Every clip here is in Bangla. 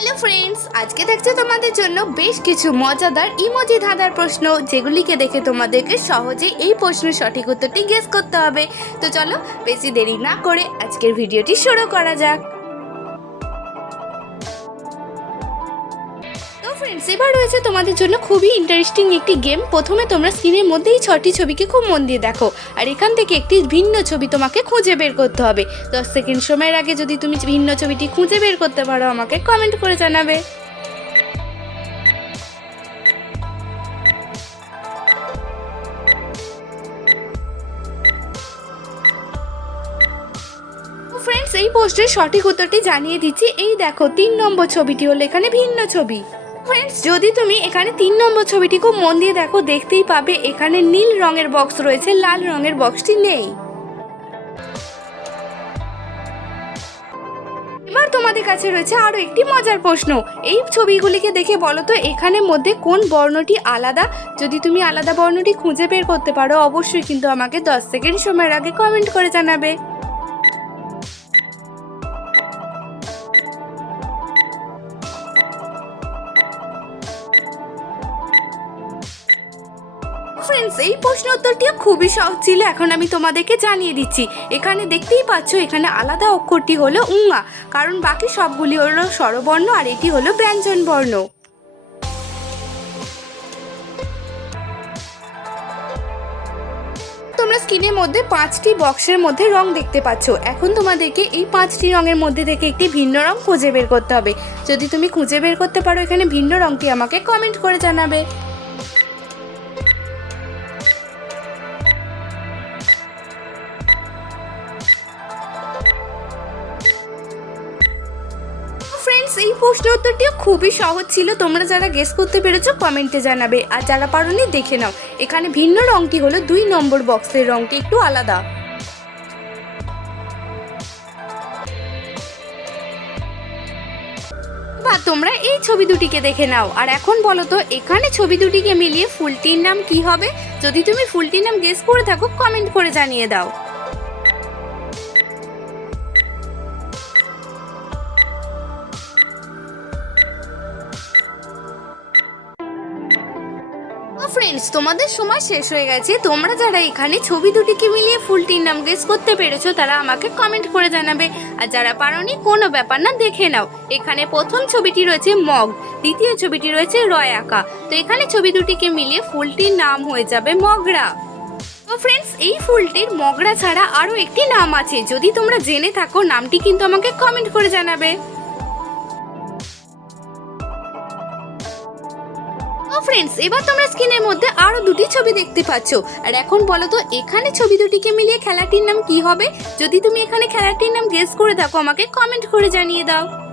হ্যালো ফ্রেন্ডস আজকে থাকছে তোমাদের জন্য বেশ কিছু মজাদার ইমোজি ধাঁধার প্রশ্ন, যেগুলিকে দেখে তোমাদেরকে সহজে এই প্রশ্নের সঠিক উত্তরটি গেস করতে হবে। তো চলো, বেশি দেরি না করে আজকের ভিডিওটি শুরু করা যাক। ফ্রেন্ডস এবার রয়েছে তোমাদের জন্য খুবই ইন্টারেস্টিং একটি গেম প্রথমে তোমরা স্ক্রিনের মধ্যেই ছটি ছবিকে খুব মন দিয়ে দেখো। আর এখান থেকে একটি ভিন্ন ছবি তোমাকে খুঁজে বের করতে হবে। দশ সেকেন্ড সময়ের আগে যদি তুমি ভিন্ন ছবিটি খুঁজে বের করতে পারো, আমাকে কমেন্ট করে জানাবে। ফ্রেন্ডস এই পোস্টের সঠিক উত্তরটি জানিয়ে দিচ্ছি। এই দেখো, তিন নম্বর ছবিটি হলো এখানে ভিন্ন ছবি। ফ্রেন্ডস যদি তুমি এখানে তিন নম্বর ছবিটি খুব মন দিয়ে দেখো, দেখতেই পাবে এখানে নীল রঙের বক্স রয়েছে, লাল রঙের বক্সটি নেই। এবার তোমাদের কাছে রয়েছে আরও একটি মজার প্রশ্ন। এই ছবিগুলিকে দেখে বলো তো এখানে মধ্যে কোন বর্ণটি আলাদা? যদি তুমি আলাদা বর্ণটি খুঁজে বের করতে পারো, অবশ্যই কিন্তু আমাকে দশ সেকেন্ড সময়ের আগে কমেন্ট করে জানাবে। ফ্রেন্ডস এই প্রশ্ন উত্তরটিও খুবই সহজ ছিল। এখন আমি তোমাদেরকে জানিয়ে দিচ্ছি। এখানে দেখতেই পাচ্ছ, এখানে আলাদা অক্ষরটি হলো উঙা। কারণ বাকি সবগুলি হলো স্বরবর্ণ আর এটি হলো ব্যঞ্জন বর্ণ তোমরা স্ক্রিনের মধ্যে পাঁচটি বক্সের মধ্যে রং দেখতে পাচ্ছ। এখন তোমাদেরকে এই পাঁচটি রঙের মধ্যে থেকে একটি ভিন্ন রং খুঁজে বের করতে হবে। যদি তুমি খুঁজে বের করতে পারো, এখানে ভিন্ন রংটি আমাকে কমেন্ট করে জানাবে। ফ্রেন্ডস এই প্রশ্ন উত্তরটিও খুবই সহজ ছিল। তোমরা যারা গেস করতে পেরেছ কমেন্টে জানাবে। আর যারা পারোনি, দেখে নাও। এখানে ভিন্ন রংটি হলো দুই নম্বর বক্সের রংটি একটু আলাদা। বা তোমরা এই ছবি দুটিকে দেখে নাও। আর এখন বলো তো, এখানে ছবি দুটিকে মিলিয়ে ফুলটির নাম কি হবে? যদি তুমি ফুলটির নাম গেস করে থাকো কমেন্ট করে জানিয়ে দাও। ফ্রেন্ডস তোমাদের সময় শেষ হয়ে গেছে। তোমরা যারা এখানে ছবি দুটিকে মিলিয়ে ফুলটির নাম গেস করতে পেরেছ, তারা আমাকে কমেন্ট করে জানাবে। আর যারা পারোনি, কোনো ব্যাপার না, দেখে নাও। এখানে প্রথম ছবিটি রয়েছে মগ, দ্বিতীয় ছবিটি রয়েছে রয় আঁকা। তো এখানে ছবি দুটিকে মিলিয়ে ফুলটির নাম হয়ে যাবে মগরা। তো ফ্রেন্ডস এই ফুলটির মগরা ছাড়া আরও একটি নাম আছে। যদি তোমরা জেনে থাকো, নামটি কিন্তু আমাকে কমেন্ট করে জানাবে। ফ্রেন্ডস, এবার তোমরা স্ক্রিনের মধ্যে আরও দুটি ছবি দেখতে পাচ্ছ। আর এখন বলো তো, এখানে ছবি দুটিকে মিলিয়ে খেলাটির নাম কি হবে? যদি তুমি এখানে খেলাটির নাম গেস করে থাকো, আমাকে কমেন্ট করে জানিয়ে দাও।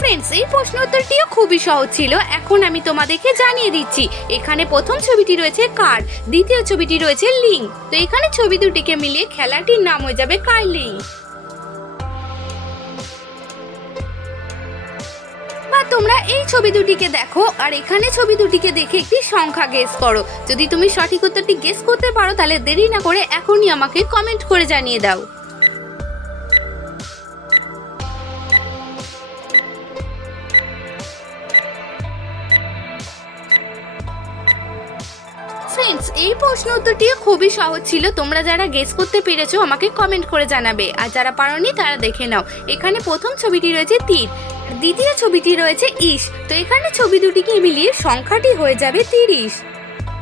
ফ্রেন্ডস এই প্রশ্ন উত্তরটিও খুবই সহজ ছিল। এখন আমি তোমাদেরকে জানিয়ে দিচ্ছি, এখানে প্রথম ছবিটি রয়েছে কার, দ্বিতীয় ছবিটি রয়েছে লিং। তো এখানে ছবি দুটিকে মিলিয়ে খেলাটির নাম হয়ে যাবে কার্লিং বা তোমরা এই ছবি দুটিকে দেখো, আর এখানে ছবি দুটিকে দেখে একটি সংখ্যা গেস করো। যদি তুমি সঠিক উত্তরটি গেস করতে পারো, তাহলে দেরি না করে এখনই আমাকে কমেন্ট করে জানিয়ে দাও। ফ্রেন্ডস এই প্রশ্ন উত্তরটিও খুবই সহজ ছিল। তোমরা যারা গেস করতে পেরেছ, আমাকে কমেন্ট করে জানাবে। আর যারা পারোনি, তারা দেখে নাও। এখানে প্রথম ছবিটি রয়েছে তীর। দ্বিতীয় ছবিটি রয়েছে ইস তো এখানে ছবি দুটিকে মিলিয়ে সংখ্যাটি হয়ে যাবে তিরিশ।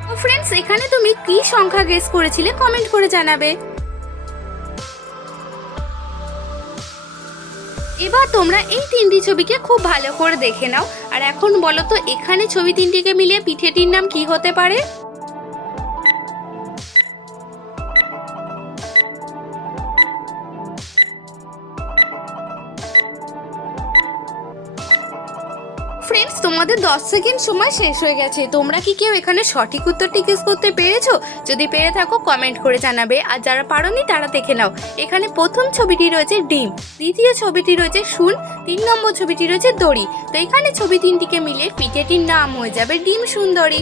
তো ফ্রেন্ডস এখানে তুমি কি সংখ্যা গেস করেছিলে কমেন্ট করে জানাবে। এবার তোমরা এই তিনটি ছবিকে খুব ভালো করে দেখে নাও। আর এখন বলো তো, এখানে ছবি তিনটিকে মিলিয়ে পিঠেটির নাম কি হতে পারে? ফ্রেন্ডস তোমাদের দশ সেকেন্ড সময় শেষ হয়ে গেছে। তোমরা কি কেউ এখানে সঠিক উত্তর গেস করতে পেরেছ? যদি পেরে থাকো কমেন্ট করে জানাবে। আর যারা পারোনি, তারা দেখে নাও। এখানে প্রথম ছবিটি রয়েছে ডিম, দ্বিতীয় ছবিটি রয়েছে শুন, তিন নম্বর ছবিটি রয়েছে দড়ি। তো এখানে ছবি তিনটিকে মিলে পিঠেটির নাম হয়ে যাবে ডিম সুন্দরী।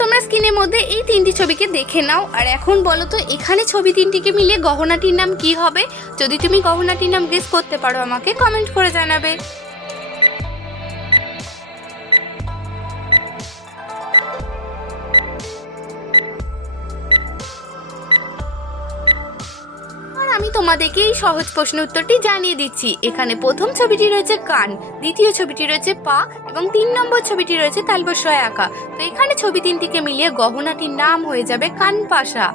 তোমরা স্ক্রিনের মধ্যে এই তিনটি ছবিকে দেখে নাও। আর এখন বলো তো, এখানে ছবি তিনটিকে মিলে গহনাটির নাম কি হবে? যদি তুমি গহনাটির নাম গেস করতে পারো, আমাকে কমেন্ট করে জানাবে। আমি তোমাদেরকে এই সহজ প্রশ্ন উত্তরটি জানিয়ে দিচ্ছি। এখানে প্রথম ছবিটি রয়েছে কান, দ্বিতীয় ছবিটি রয়েছে পা, এবং তিন নম্বর ছবিটি রয়েছে তালবস্বয় আঁকা তো এখানে ছবি তিনটিকে মিলিয়ে গহনাটির নাম হয়ে যাবে কানপাশা।